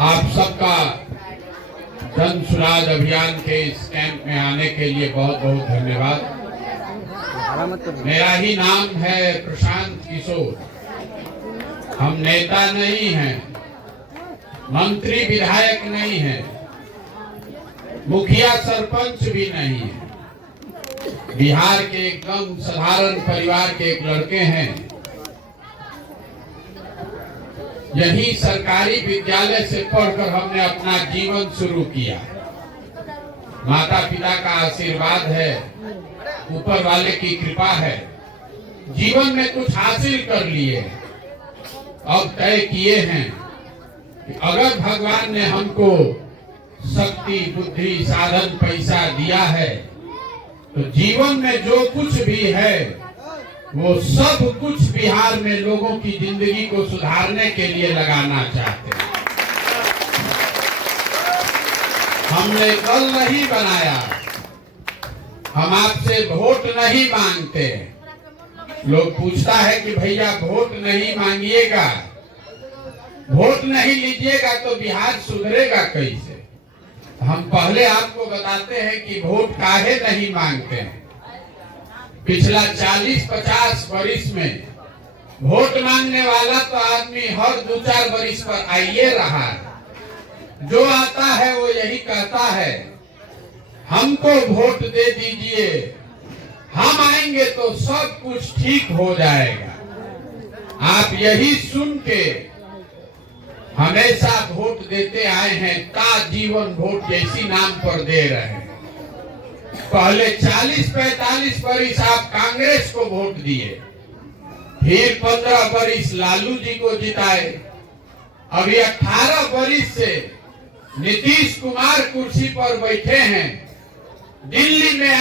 आप सबका जन सुराज अभियान के इस कैंप में आने के लिए बहुत बहुत धन्यवाद। मेरा ही नाम है प्रशांत किशोर। हम नेता नहीं हैं, मंत्री विधायक नहीं हैं, मुखिया सरपंच भी नहीं है। बिहार के एकदम साधारण परिवार के एक लड़के हैं। यही सरकारी विद्यालय से पढ़कर हमने अपना जीवन शुरू किया। माता पिता का आशीर्वाद है, ऊपर वाले की कृपा है। जीवन में कुछ हासिल कर लिए, अब तय किए हैं कि अगर भगवान ने हमको शक्ति, बुद्धि, साधन, पैसा दिया है तो जीवन में जो कुछ भी है वो सब कुछ बिहार में लोगों की जिंदगी को सुधारने के लिए लगाना चाहते हैं। हमने दल नहीं बनाया, हम आपसे वोट नहीं मांगते। लोग पूछता है कि भैया वोट नहीं मांगिएगा, वोट नहीं लीजिएगा तो बिहार सुधरेगा कैसे? हम पहले आपको बताते हैं कि वोट काहे नहीं मांगते हैं। पिछला 40-50 वर्ष में वोट मांगने वाला तो आदमी हर 2-4 वर्ष पर आइए रहा है। जो आता है वो यही कहता है हमको वोट दे दीजिए, हम आएंगे तो सब कुछ ठीक हो जाएगा। आप यही सुन के हमेशा वोट देते आए हैं, ता जीवन वोट जैसी नाम पर दे रहे हैं। पहले 40-45 वर्ष आप कांग्रेस को वोट दिए, फिर 15 वर्ष लालू जी को जिताए, अभी 18 वर्ष से नीतीश कुमार कुर्सी पर बैठे हैं। दिल्ली में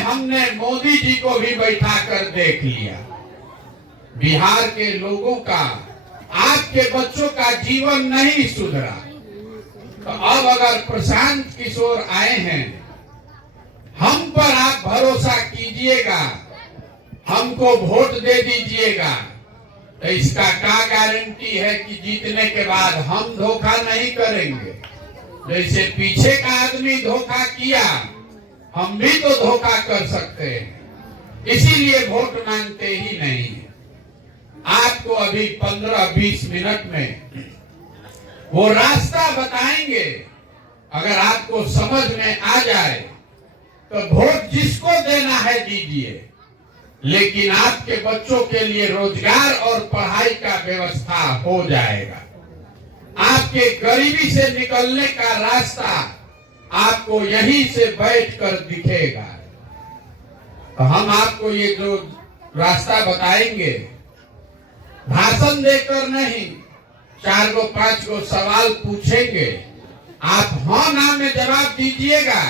हमने मोदी जी को भी बैठा कर देख लिया। बिहार के लोगों का, आपके बच्चों का जीवन नहीं सुधरा, तो अब अगर प्रशांत किशोर आए हैं, हम पर आप भरोसा कीजिएगा, हमको वोट दे दीजिएगा, तो इसका क्या गारंटी है कि जीतने के बाद हम धोखा नहीं करेंगे? जैसे पीछे का आदमी धोखा किया, हम भी तो धोखा कर सकते हैं। इसीलिए वोट मांगते ही नहीं। आपको अभी 15-20 मिनट में वो रास्ता बताएंगे। अगर आपको समझ में आ जाए तो वोट जिसको देना है दीजिए, लेकिन आपके बच्चों के लिए रोजगार और पढ़ाई का व्यवस्था हो जाएगा। आपके गरीबी से निकलने का रास्ता आपको यहीं से बैठकर दिखेगा। तो हम आपको ये जो रास्ता बताएंगे, भाषण देकर नहीं, 4-5 सवाल पूछेंगे, आप हाँ ना में जवाब दीजिएगा।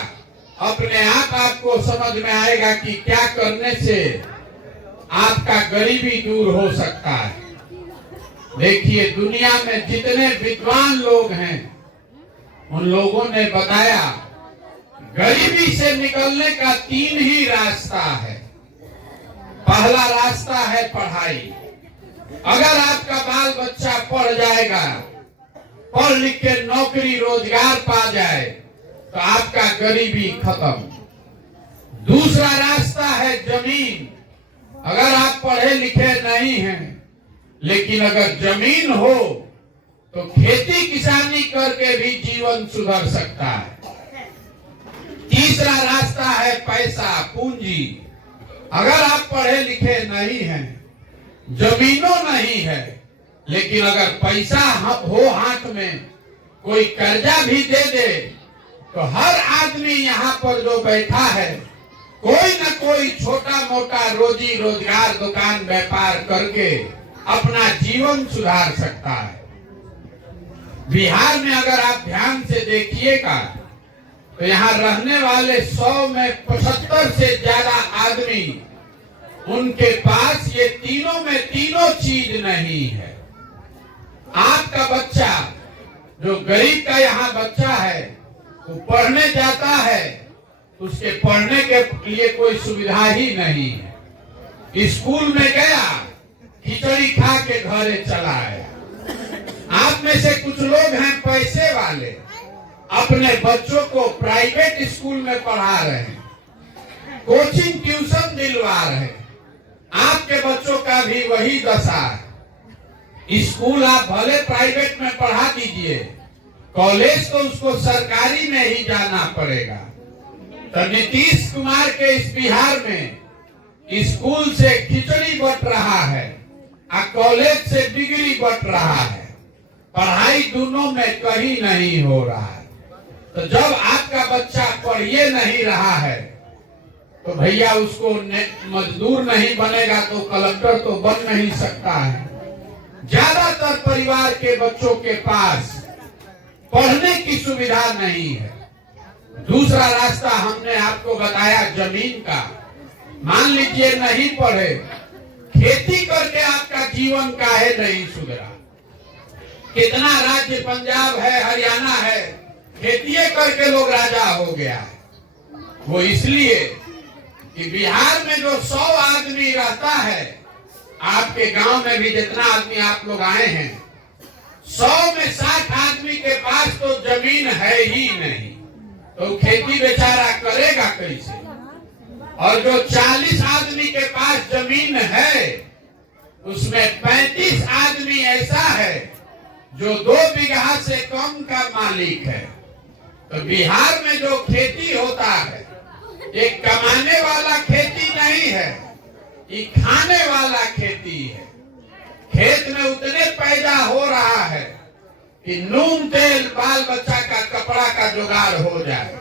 अपने आप आपको समझ में आएगा कि क्या करने से आपका गरीबी दूर हो सकता है। देखिए, दुनिया में जितने विद्वान लोग हैं उन लोगों ने बताया गरीबी से निकलने का 3 ही रास्ता है। पहला रास्ता है पढ़ाई। अगर आपका बाल बच्चा पढ़ जाएगा, पढ़ लिख के नौकरी रोजगार पा जाए, तो आपका गरीबी खत्म। दूसरा रास्ता है जमीन। अगर आप पढ़े लिखे नहीं हैं, लेकिन अगर जमीन हो तो खेती किसानी करके भी जीवन सुधर सकता है। तीसरा रास्ता है पैसा, पूंजी। अगर आप पढ़े लिखे नहीं हैं, जमीनों नहीं है, लेकिन अगर पैसा हो हाथ में, कोई कर्जा भी दे दे, तो हर आदमी यहाँ पर जो बैठा है कोई न कोई छोटा मोटा रोजी रोजगार, दुकान व्यापार करके अपना जीवन सुधार सकता है। बिहार में अगर आप ध्यान से देखिएगा तो यहाँ रहने वाले 100 में 75 से ज्यादा आदमी, उनके पास ये तीनों चीज नहीं है। आपका बच्चा, जो गरीब का यहाँ बच्चा है, वो पढ़ने जाता है, उसके पढ़ने के लिए कोई सुविधा ही नहीं है। स्कूल में गया, खिचड़ी खा के घरे चला आया। आप में से कुछ लोग हैं पैसे वाले अपने बच्चों को प्राइवेट स्कूल में पढ़ा रहे हैं, कोचिंग ट्यूशन दिलवा रहे हैं। आपके बच्चों का भी वही दशा है। स्कूल आप भले प्राइवेट में पढ़ा दीजिए, कॉलेज तो उसको सरकारी में ही जाना पड़ेगा। तो नीतीश कुमार के इस बिहार में स्कूल से खिचड़ी बट रहा है और कॉलेज से डिग्री बट रहा है। पढ़ाई दोनों में कहीं नहीं हो रहा है। तो जब आपका बच्चा पढ़िए नहीं रहा है तो भैया उसको मजदूर नहीं बनेगा तो कलेक्टर तो बन नहीं सकता है। ज्यादातर परिवार के बच्चों के पास पढ़ने की सुविधा नहीं है। दूसरा रास्ता हमने आपको बताया जमीन का। मान लीजिए नहीं पढ़े, खेती करके आपका जीवन काहे नहीं सुधरा। कितना राज्य पंजाब है, हरियाणा है, खेती करके लोग राजा हो गया है। वो इसलिए कि बिहार में जो 100 आदमी रहता है, आपके गांव में भी जितना आदमी आप लोग आए हैं, 100 में 60 आदमी के पास तो जमीन है ही नहीं। तो खेती बेचारा करेगा कैसे? और जो 40 आदमी के पास जमीन है, उसमें 35 आदमी ऐसा है जो 2 बीघा से कम का मालिक है। तो बिहार में जो खेती होता है, ये कमाने वाला खेती नहीं है, ये खाने वाला खेती है। खेत में उतने पैदा हो रहा है कि नून तेल बाल बच्चा का कपड़ा का जुगाड़ हो जाए।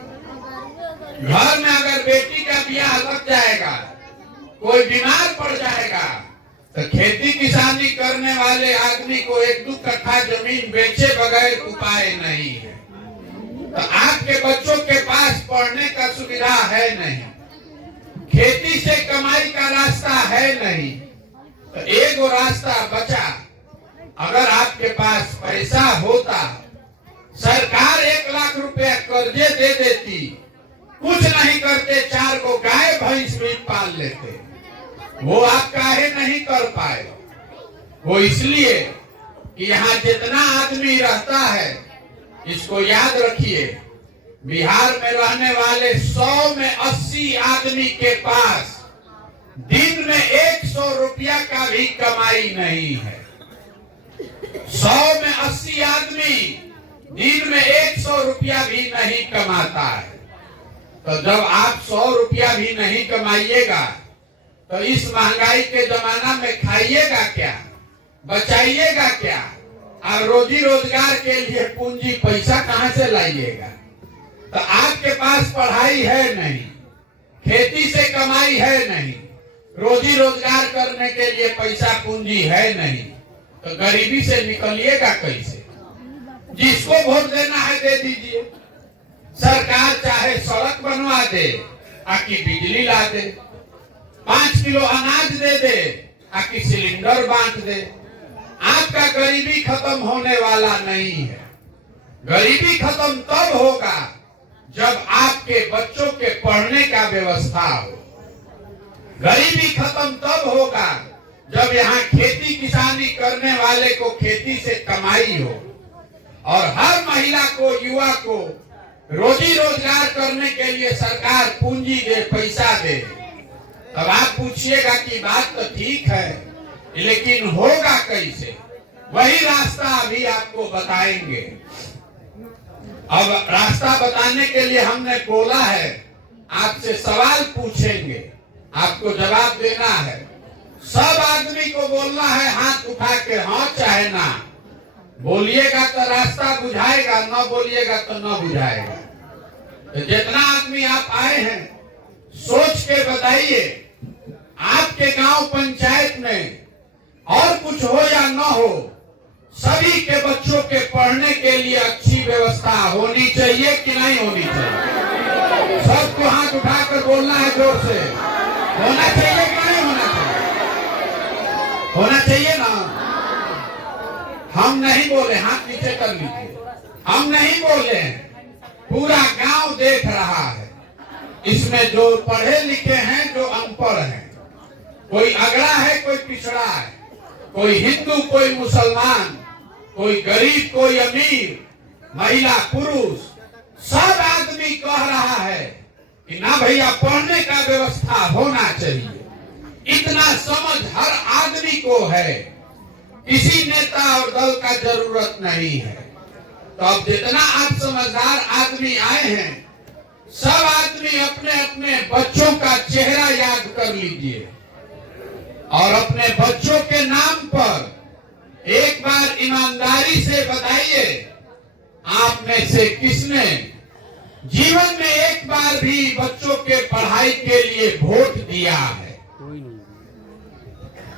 घर में अगर बेटी का ब्याह लग जाएगा, कोई बीमार पड़ जाएगा, तो खेती किसानी करने वाले आदमी को 1-2 कट्ठा जमीन बेचे बगैर उपाय नहीं है। तो आपके बच्चों के पास पढ़ने का सुविधा है नहीं, खेती से कमाई का रास्ता है नहीं। तो एक रास्ता बचा। अगर आपके पास पैसा होता, सरकार 1 लाख रुपया कर्जे दे देती, कुछ नहीं करते, 4 को गाय भैंस भी पाल लेते। वो आप काहे नहीं कर पाए? वो इसलिए कि यहाँ जितना आदमी रहता है, इसको याद रखिए, बिहार में रहने वाले 100 में 80 आदमी के पास दिन में 100 रुपया का भी कमाई नहीं है। 100 में 80 आदमी दिन में 100 रुपया भी नहीं कमाता है। तो जब आप 100 रुपया भी नहीं कमाइएगा तो इस महंगाई के जमाना में खाइएगा क्या, बचाइएगा क्या, और रोजी रोजगार के लिए पूंजी पैसा कहां से लाइएगा? तो आपके पास पढ़ाई है नहीं, खेती से कमाई है नहीं, रोजी रोजगार करने के लिए पैसा पूंजी है नहीं, तो गरीबी से निकलिएगा कैसे? जिसको वोट देना है दे दीजिए। सरकार चाहे सड़क बनवा दे, आकि बिजली ला दे, 5 किलो अनाज दे दे, आकि सिलेंडर बांट दे। आपका गरीबी खत्म होने वाला नहीं है। गरीबी खत्म तब होगा जब आपके बच्चों के पढ़ने का व्यवस्था हो। गरीबी खत्म तब होगा जब यहाँ खेती किसानी करने वाले को खेती से कमाई हो और हर महिला को, युवा को रोजी रोजगार करने के लिए सरकार पूंजी दे, पैसा दे। अब आप पूछिएगा कि बात तो ठीक है, लेकिन होगा कैसे? वही रास्ता अभी आपको बताएंगे। अब रास्ता बताने के लिए हमने बोला है, आपसे सवाल पूछेंगे, आपको जवाब देना है। सब आदमी को बोलना है हाथ उठा के, हाँ चाहे ना। बोलिएगा तो रास्ता बुझाएगा, न बोलिएगा तो न बुझाएगा। तो जितना आदमी आप आए हैं, सोच के बताइए, आपके गांव पंचायत में और कुछ हो या न हो, सभी के बच्चों के पढ़ने के लिए अच्छी व्यवस्था होनी चाहिए कि नहीं होनी चाहिए? सबको हाथ उठाकर बोलना है जोर से, होना चाहिए कि नहीं होना चाहिए? होना चाहिए ना। हम नहीं बोले, हाथ नीचे कर लीजिए। हम नहीं बोले, पूरा गांव देख रहा है। इसमें जो पढ़े लिखे हैं, जो अनपढ़ हैं, कोई अगड़ा है, कोई पिछड़ा है, कोई हिंदू, कोई मुसलमान, कोई गरीब, कोई अमीर, महिला पुरुष सब आदमी कह रहा है कि ना भैया पढ़ने का व्यवस्था होना चाहिए। इतना समझ हर आदमी को है, किसी नेता और दल का जरूरत नहीं है। तो अब जितना आप समझदार आदमी आए हैं, सब आदमी अपने अपने बच्चों का चेहरा याद कर लीजिए और अपने बच्चों के नाम पर एक बार ईमानदारी से बताइए, आप में से किसने जीवन में एक बार भी बच्चों के पढ़ाई के लिए वोट दिया है?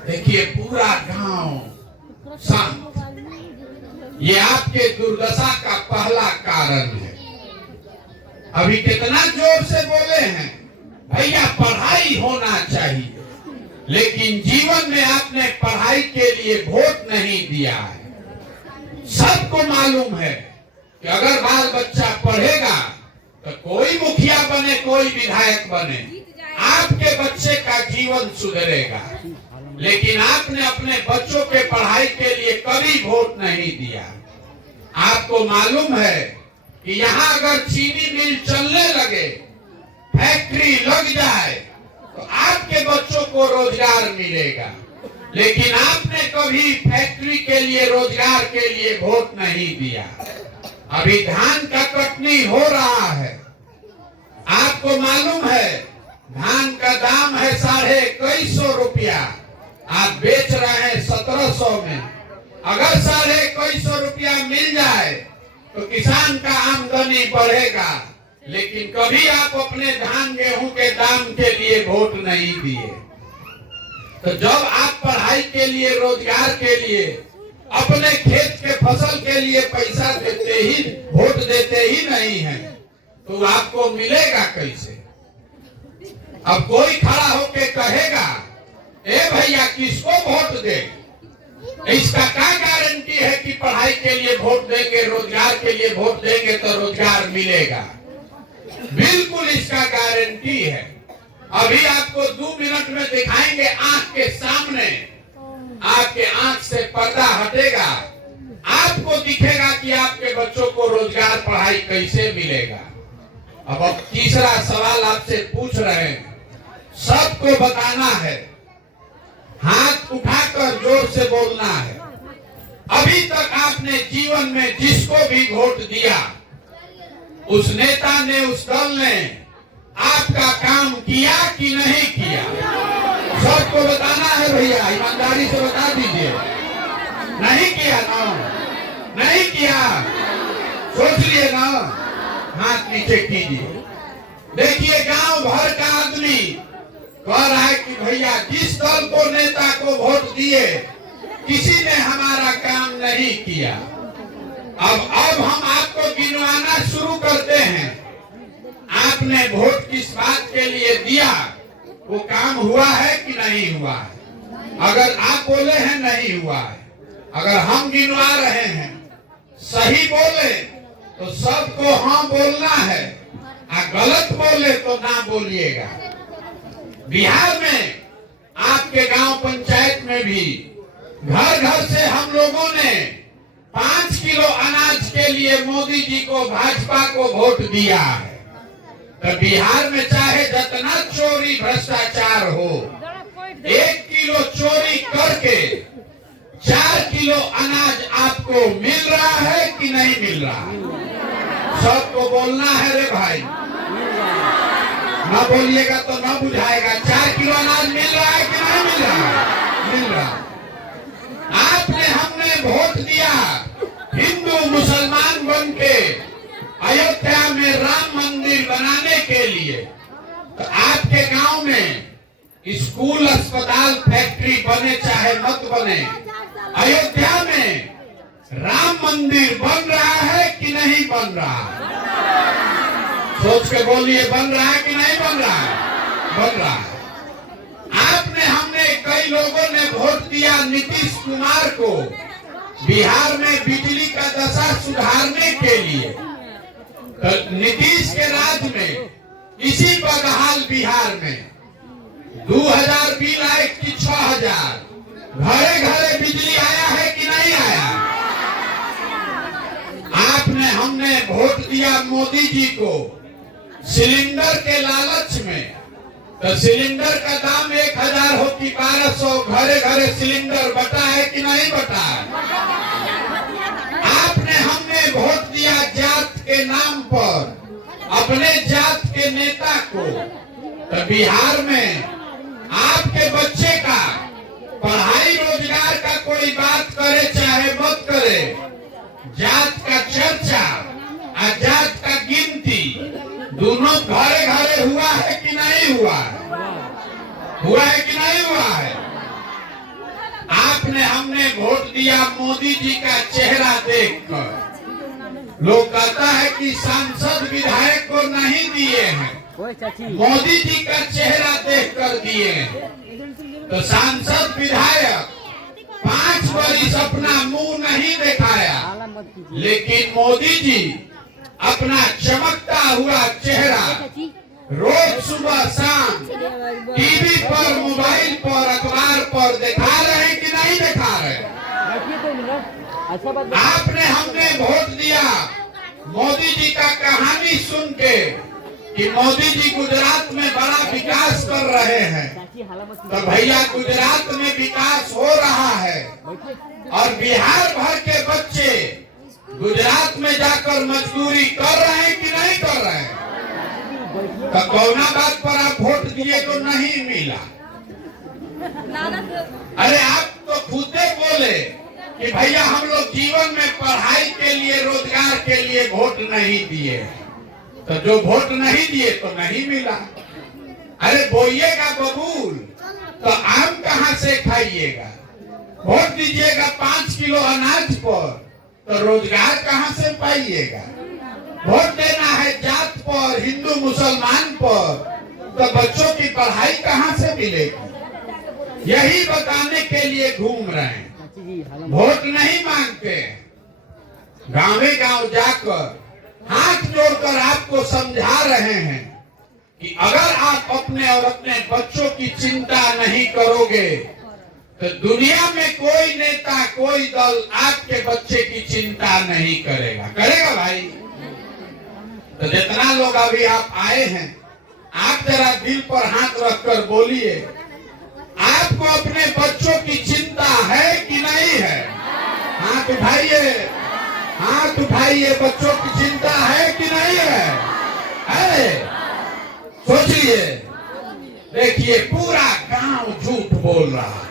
देखिए पूरा गांव शांत। ये आपके दुर्दशा का पहला कारण है। अभी कितना जोर से बोले हैं भैया पढ़ाई होना चाहिए, लेकिन जीवन में आपने पढ़ाई के लिए वोट नहीं दिया है। सबको मालूम है कि अगर बाल बच्चा पढ़ेगा तो कोई मुखिया बने, कोई विधायक बने, आपके बच्चे का जीवन सुधरेगा। लेकिन आपने अपने बच्चों के पढ़ाई के लिए कभी वोट नहीं दिया। आपको मालूम है कि यहाँ अगर चीनी मिल चलने लगे, फैक्ट्री लग जाए, तो आपके बच्चों को रोजगार मिलेगा। लेकिन आपने कभी फैक्ट्री के लिए, रोजगार के लिए वोट नहीं दिया। अभी धान का कटनी हो रहा है, आपको मालूम है धान का दाम है 2150 रुपया, आप बेच रहे हैं 1700 में। अगर 2150 रुपया मिल जाए तो किसान का आमदनी बढ़ेगा। लेकिन कभी आप अपने धान गेहूं के दाम के लिए वोट नहीं दिए। तो जब आप पढ़ाई के लिए, रोजगार के लिए, अपने खेत के फसल के लिए पैसा देते ही, वोट देते ही नहीं है, तो आपको मिलेगा कैसे? अब कोई खड़ा होके कहेगा ए भैया किसको वोट दे? इसका क्या गारंटी है कि पढ़ाई के लिए वोट देंगे, रोजगार के लिए वोट देंगे तो रोजगार मिलेगा? बिल्कुल इसका गारंटी है। अभी आपको 2 मिनट में दिखाएंगे, आंख के सामने आपके आंख से पर्दा हटेगा, आपको दिखेगा कि आपके बच्चों को रोजगार, पढ़ाई कैसे मिलेगा। अब तीसरा सवाल आपसे पूछ रहे हैं, सबको बताना है, हाथ उठाकर जोर से बोलना है। अभी तक आपने जीवन में जिसको भी वोट दिया, उस नेता ने, उस दल ने आपका काम किया कि नहीं किया? सबको बताना है भैया, ईमानदारी से बता दीजिए। नहीं किया ना? नहीं किया? सोच लिए ना? हाथ नीचे कीजिए। देखिए गांव भर का आदमी कह रहा है कि भैया जिस दल को, नेता को वोट दिए, किसी ने हमारा काम नहीं किया। अब हम आपको गिनवाना शुरू करते हैं। आपने वोट किस बात के लिए दिया, वो काम हुआ है कि नहीं हुआ है? अगर आप बोले हैं नहीं हुआ है, अगर हम गिनवा रहे हैं, सही बोले तो सबको हाँ बोलना है, गलत बोले तो ना बोलिएगा। बिहार में आपके गांव पंचायत में भी घर घर से हम लोगों ने 5 किलो अनाज के लिए मोदी जी को, भाजपा को वोट दिया है। तो बिहार में चाहे जितना चोरी भ्रष्टाचार हो, 1 किलो चोरी करके 4 किलो अनाज आपको मिल रहा है कि नहीं मिल रहा है? सबको बोलना है रे भाई, ना बोलिएगा तो ना बुझाएगा। 4 किलो अनाज मिल रहा है कि नहीं मिल रहा है? मिल रहा। आपने, हमने वोट दिया हिंदू मुसलमान बन के अयोध्या में राम मंदिर बनाने के लिए। तो आपके गांव में स्कूल, अस्पताल, फैक्ट्री बने चाहे मत बने, अयोध्या में राम मंदिर बन रहा है कि नहीं बन रहा? सोच के बोलिए, बन रहा है कि नहीं बन रहा है? बन रहा है। आपने, हमने, कई लोगों ने वोट दिया नीतीश कुमार को बिहार में बिजली का दशा सुधारने के लिए। तो नीतीश के राज में इसी बदहाल बिहार में 2000 बिल आए कि 6000, घरे घरे बिजली आया है कि नहीं आया? आपने, हम दिया मोदी जी को सिलेंडर के लालच में, तो सिलेंडर का दाम 1000 हो कि 1200, घरे घरे सिलेंडर बटा है कि नहीं बटा है? आपने हमने वोट दिया जात के नाम पर अपने जात के नेता को, तो बिहार में आपके बच्चे का पढ़ाई रोजगार का कोई बात करे चाहे मत करे, जात का चर्चा और जात का गिनती दोनों घरे घरे हुआ है कि नहीं हुआ है? हुआ है कि नहीं हुआ है? आपने हमने वोट दिया मोदी जी का चेहरा देखकर। लोग कहता है कि सांसद विधायक को नहीं दिए हैं, मोदी जी का चेहरा देखकर दिए हैं। तो सांसद विधायक 5 वर्ष अपना मुंह नहीं दिखाया, लेकिन मोदी जी अपना चमकता हुआ चेहरा रोज सुबह शाम टीवी पर, मोबाइल पर, अखबार पर दिखा रहे हैं कि नहीं दिखा रहे? आपने हमने वोट दिया मोदी जी का कहानी सुन के कि मोदी जी गुजरात में बड़ा विकास कर रहे हैं, तो भैया गुजरात में विकास हो रहा है और बिहार भर के बच्चे गुजरात में जाकर मजदूरी कर रहे हैं कि नहीं कर रहे हैं? तो कौना बात पर आप वोट दिए तो नहीं मिला? अरे आप तो खुदे बोले कि भैया हम लोग जीवन में पढ़ाई के लिए, रोजगार के लिए वोट नहीं दिए, तो जो वोट नहीं दिए तो नहीं मिला। अरे बोइएगा बबूल तो आम कहाँ से खाइएगा? वोट दीजिएगा 5 किलो अनाज पर तो रोजगार कहाँ से पाइएगा? वोट देना है जात पर, हिंदू मुसलमान पर, तो बच्चों की पढ़ाई कहाँ से मिलेगी? यही बताने के लिए घूम रहे हैं, वोट नहीं मांगते। गांवे गांव जाकर हाथ जोड़कर आपको समझा रहे हैं कि अगर आप अपने और अपने बच्चों की चिंता नहीं करोगे तो दुनिया में कोई नेता, कोई दल आपके बच्चे की चिंता नहीं करेगा। करेगा भाई? तो जितना लोग अभी आप आए हैं, आप जरा दिल पर हाथ रखकर बोलिए, आपको अपने बच्चों की चिंता है कि नहीं है? हाथ उठाइए, हाथ उठाइए। बच्चों की चिंता है कि नहीं है? सोचिए, देखिए पूरा गांव झूठ बोल रहा है,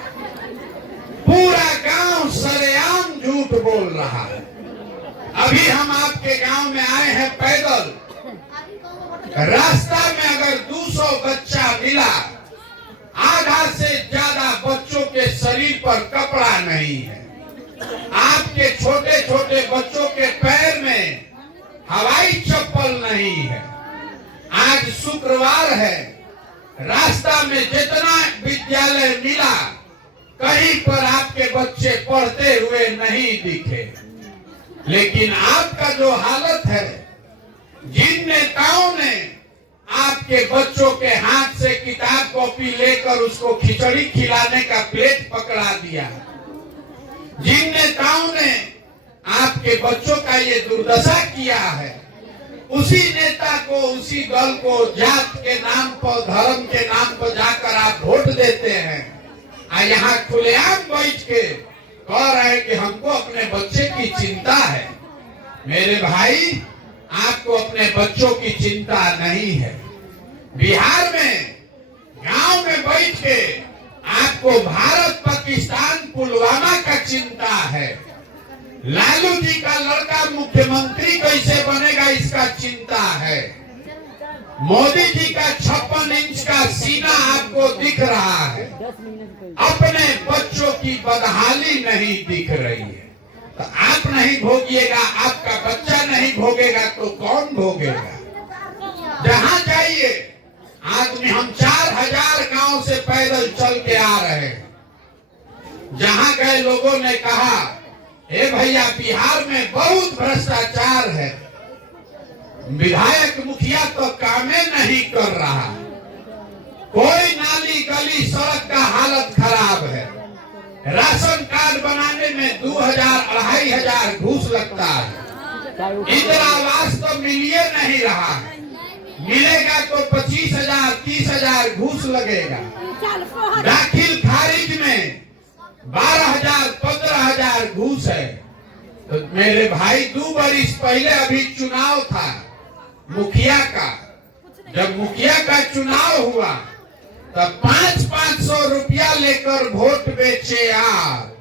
पूरा गांव सरेआम झूठ बोल रहा है। अभी हम आपके गांव में आए हैं पैदल, रास्ता में अगर 200 बच्चा मिला, आधा से ज्यादा बच्चों के शरीर पर कपड़ा नहीं है। आपके छोटे छोटे बच्चों के पैर में हवाई चप्पल नहीं है। आज शुक्रवार है, रास्ता में जितना विद्यालय मिला, कहीं पर आपके बच्चे पढ़ते हुए नहीं दिखे। लेकिन आपका जो हालत है, जिन नेताओं ने आपके बच्चों के हाथ से किताब कॉपी लेकर उसको खिचड़ी खिलाने का प्लेट पकड़ा दिया, जिन नेताओं ने आपके बच्चों का ये दुर्दशा किया है, उसी नेता को, उसी दल को जात के नाम पर, धर्म के नाम पर जाकर आप वोट देते हैं। यहाँ खुलेआम बैठ के कह रहे हैं कि हमको अपने बच्चे की चिंता है। मेरे भाई, आपको अपने बच्चों की चिंता नहीं है। बिहार में गांव में बैठ के आपको भारत, पाकिस्तान, पुलवामा का चिंता है। लालू जी का लड़का मुख्यमंत्री कैसे बनेगा इसका चिंता है। मोदी जी का 56 इंच का सीना आपको दिख रहा है, अपने बच्चों की बदहाली नहीं दिख रही है। तो आप नहीं भोगिएगा, आपका बच्चा नहीं भोगेगा तो कौन भोगेगा? जहां जाइए आदमी, हम 4000 गांव से पैदल चल के आ रहे हैं। जहां गए लोगों ने कहा, हे भैया बिहार में बहुत भ्रष्टाचार है, विधायक मुखिया तो कामे नहीं कर रहा, कोई नाली गली सड़क का हालत खराब है, राशन कार्ड बनाने में 2000 2500 घूस लगता है। इंदिरा आवास तो मिलिए नहीं रहा है, मिलेगा तो 25,000 30,000 घूस लगेगा। दाखिल खारिज में 12,000 15,000 घूस है। तो मेरे भाई 2 बरिस पहले अभी चुनाव था मुखिया का, जब मुखिया का चुनाव हुआ तब 500 रुपया लेकर वोट बेचे आप,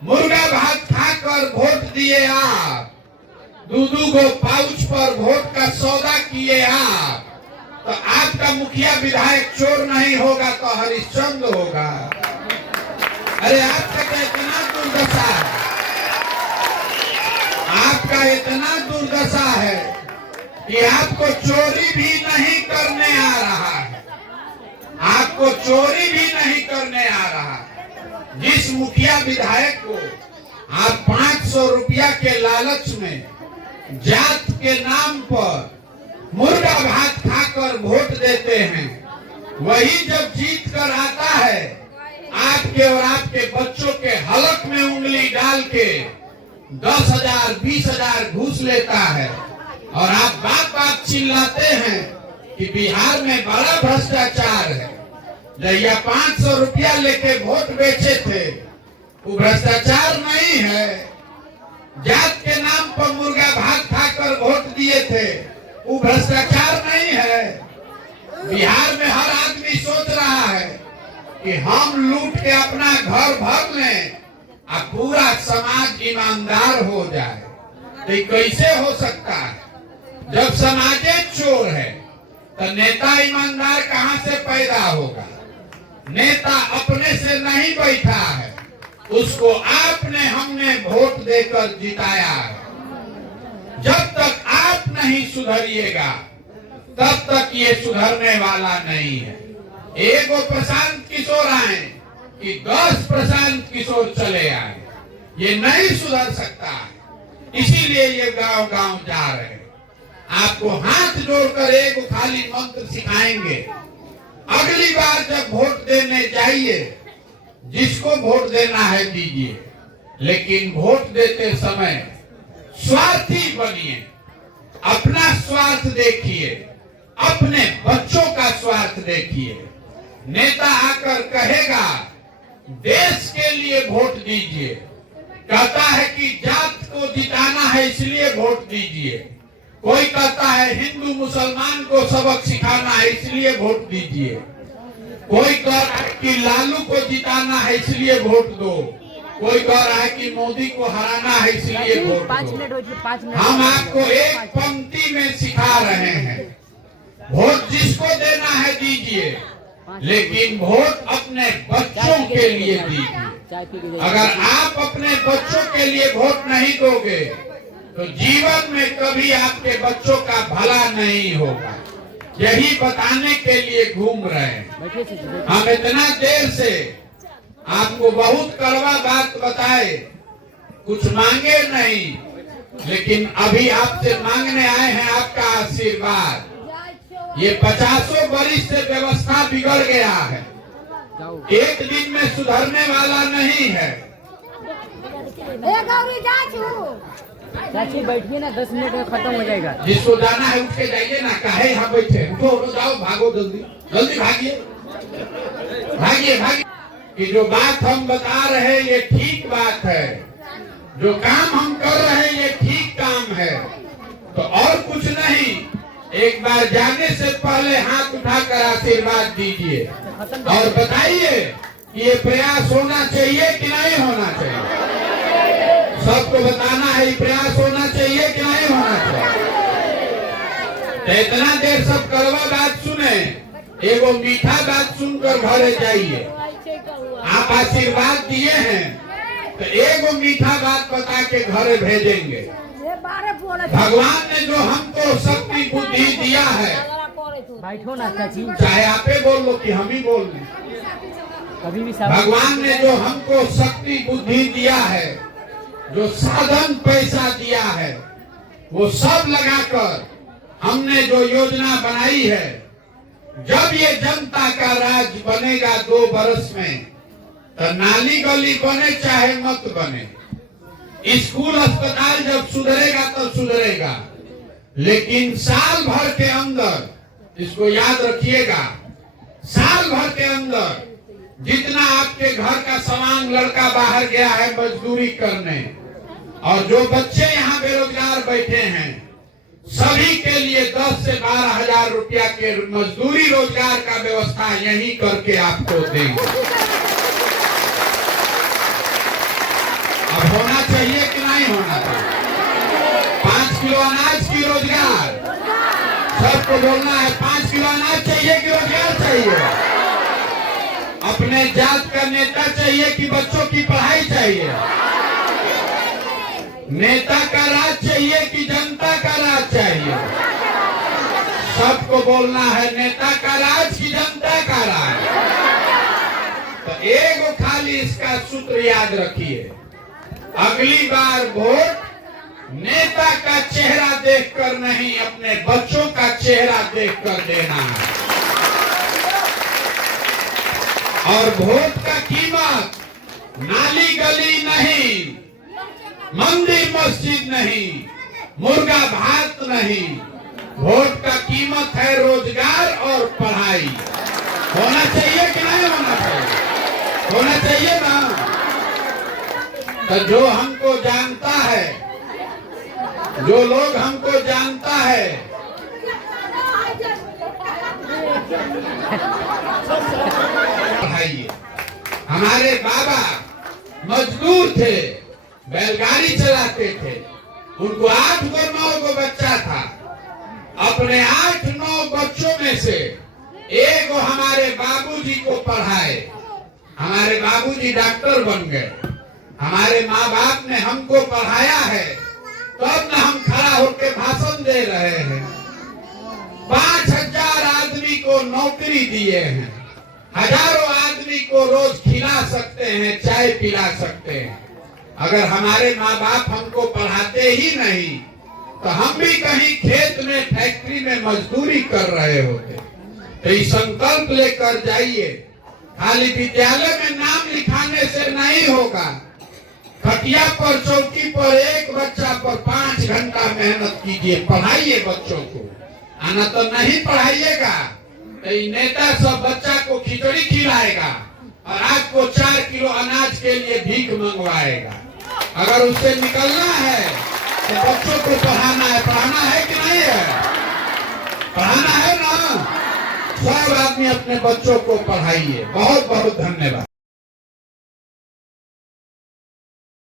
मुर्गा भात खाकर वोट दिए आप, 2 गो पाउच पर वोट का सौदा किए आप। तो आपका मुखिया विधायक चोर नहीं होगा तो हरिश्चंद्र होगा। अरे आपका तो इतना दुर्दशा है, आपका इतना दुर्दशा है कि आपको चोरी भी नहीं करने आ रहा है, आपको चोरी भी नहीं करने आ रहा है। जिस मुखिया विधायक को आप 500 रुपया के लालच में जात के नाम पर मुर्गा भात खाकर वोट देते हैं, वही जब जीत कर आता है आपके और आपके बच्चों के हलक में उंगली डाल के 10,000 20,000 घूस लेता है और आप बात चिल्लाते हैं कि बिहार में बड़ा भ्रष्टाचार है। जहिया 500 रुपया लेके वोट बेचे थे वो भ्रष्टाचार नहीं है, जात के नाम पर मुर्गा भात खाकर वोट दिए थे वो भ्रष्टाचार नहीं है। बिहार में हर आदमी सोच रहा है कि हम लूट के अपना घर भर लें और पूरा समाज ईमानदार हो जाए। तो कैसे हो सकता है? जब समाज चोर है तो नेता ईमानदार कहां से पैदा होगा? नेता अपने से नहीं बैठा है, उसको आपने हमने वोट देकर जिताया है। जब तक आप नहीं सुधरिएगा तब तक ये सुधरने वाला नहीं है। एक वो प्रशांत किशोर आए कि 10 प्रशांत किशोर चले आए, ये नहीं सुधर सकता है। इसीलिए ये गांव गांव जा रहे हैं। आपको हाथ जोड़कर एक खाली मंत्र सिखाएंगे, अगली बार जब वोट देने जाइए जिसको वोट देना है दीजिए, लेकिन वोट देते समय स्वार्थी बनिए, अपना स्वार्थ देखिए, अपने बच्चों का स्वार्थ देखिए। नेता आकर कहेगा देश के लिए वोट दीजिए, कहता है कि जात को जिताना है इसलिए वोट दीजिए, कोई कहता है हिंदू मुसलमान को सबक सिखाना है इसलिए वोट दीजिए, कोई कह रहा है कि लालू को जिताना है इसलिए वोट दो, कोई कह रहा है कि मोदी को हराना है इसलिए वोट दो। हम आपको एक पंक्ति में सिखा रहे हैं, वोट जिसको देना है दीजिए, लेकिन वोट अपने बच्चों के लिए दीजिए। अगर आप अपने बच्चों के लिए वोट नहीं दोगे तो जीवन में कभी आपके बच्चों का भला नहीं होगा। यही बताने के लिए घूम रहे हैं। हम इतना देर से आपको बहुत कड़वा बात बताए, कुछ मांगे नहीं, लेकिन अभी आपसे मांगने आए हैं आपका आशीर्वाद। ये 50 बरिस से व्यवस्था बिगड़ गया है, एक दिन में सुधरने वाला नहीं है। चाची बैठिए ना, 10 मिनट में खत्म हो जाएगा। जिसको जाना है उठ के जाइए ना, काहे यहाँ बैठे? उठो जाओ, भागो, जल्दी जल्दी भागिए भागिए भागिए। कि जो बात हम बता रहे हैं ये ठीक बात है, जो काम हम कर रहे हैं ये ठीक काम है, तो और कुछ नहीं। एक बार जाने से पहले हाथ उठाकर आशीर्वाद दीजिए और बताइए कि ये प्रयास होना चाहिए कि नहीं होना चाहिए। सबको बताना है, प्रयास होना चाहिए कि नहीं होना चाहिए। तो इतना देर सब कड़वा बात सुने, एगो मीठा बात सुनकर घरे जाइए। आप आशीर्वाद दिए हैं तो एगो मीठा बात बता के घरे भेजेंगे। भगवान ने जो हमको शक्ति बुद्धि दिया है, बैठो ना चाची, चाहे आपे बोल लो कि हम ही बोल लें, कभी भी भगवान ने जो हमको शक्ति बुद्धि दिया है, जो साधन पैसा दिया है, वो सब लगाकर हमने जो योजना बनाई है, जब ये जनता का राज बनेगा 2 बरस में, तो नाली गली बने चाहे मत बने, स्कूल अस्पताल जब सुधरेगा तो सुधरेगा। लेकिन साल भर के अंदर, इसको याद रखिएगा, साल भर के अंदर जितना आपके घर का सामान लड़का बाहर गया है मजदूरी करने, और जो बच्चे यहाँ बेरोजगार बैठे हैं, सभी के लिए 10 से 12 हजार रुपया के मजदूरी रोजगार का व्यवस्था यही करके आपको देंगे। अब होना चाहिए कि नहीं होना चाहिए? 5 किलो अनाज की रोजगार, सबको बोलना है 5 किलो अनाज चाहिए कि रोजगार चाहिए? अपने जात का नेता चाहिए कि बच्चों की पढ़ाई चाहिए? नेता का राज चाहिए कि जनता का राज चाहिए? सबको बोलना है नेता का राज कि जनता का राज। तो एक खाली इसका सूत्र याद रखिए, अगली बार वोट नेता का चेहरा देखकर नहीं, अपने बच्चों का चेहरा देखकर देना है। और वोट का कीमत नाली गली नहीं, मंदिर मस्जिद नहीं, मुर्गा भात नहीं, वोट का कीमत है रोजगार और पढ़ाई। होना चाहिए कि नहीं होना चाहिए? होना चाहिए ना। तो जो हमको जानता है, जो लोग हमको जानता है, पढ़ाइए। हमारे बाबा मजदूर थे, बैलगाड़ी चलाते थे, उनको 8 को 9 को बच्चा था। अपने 8-9 बच्चों में से एक हमारे बाबूजी को पढ़ाए। हमारे बाबूजी डॉक्टर बन गए। हमारे माँ बाप ने हमको पढ़ाया है, तब न हम खड़ा होकर भाषण दे रहे हैं। 5000 आदमी को नौकरी दिए हैं, हजारों आदमी को रोज खिला सकते हैं, चाय पिला सकते हैं। अगर हमारे माँ बाप हमको पढ़ाते ही नहीं तो हम भी कहीं खेत में, फैक्ट्री में मजदूरी कर रहे होते। तो ये संकल्प लेकर जाइए, खाली विद्यालय में नाम लिखाने से नहीं होगा। खटिया पर, चौकी पर एक बच्चा पर 5 घंटा मेहनत कीजिए, पढ़ाइए बच्चों को। आना तो नहीं पढ़ाइएगा तो नेता सब बच्चा को खिचड़ी खिलाएगा और आपको 4 किलो अनाज के लिए भीख मंगवाएगा। अगर उससे निकलना है तो बच्चों को पढ़ाना है कि नहीं है? पढ़ाना है ना। सब आदमी अपने बच्चों को पढ़ाइए। बहुत बहुत धन्यवाद।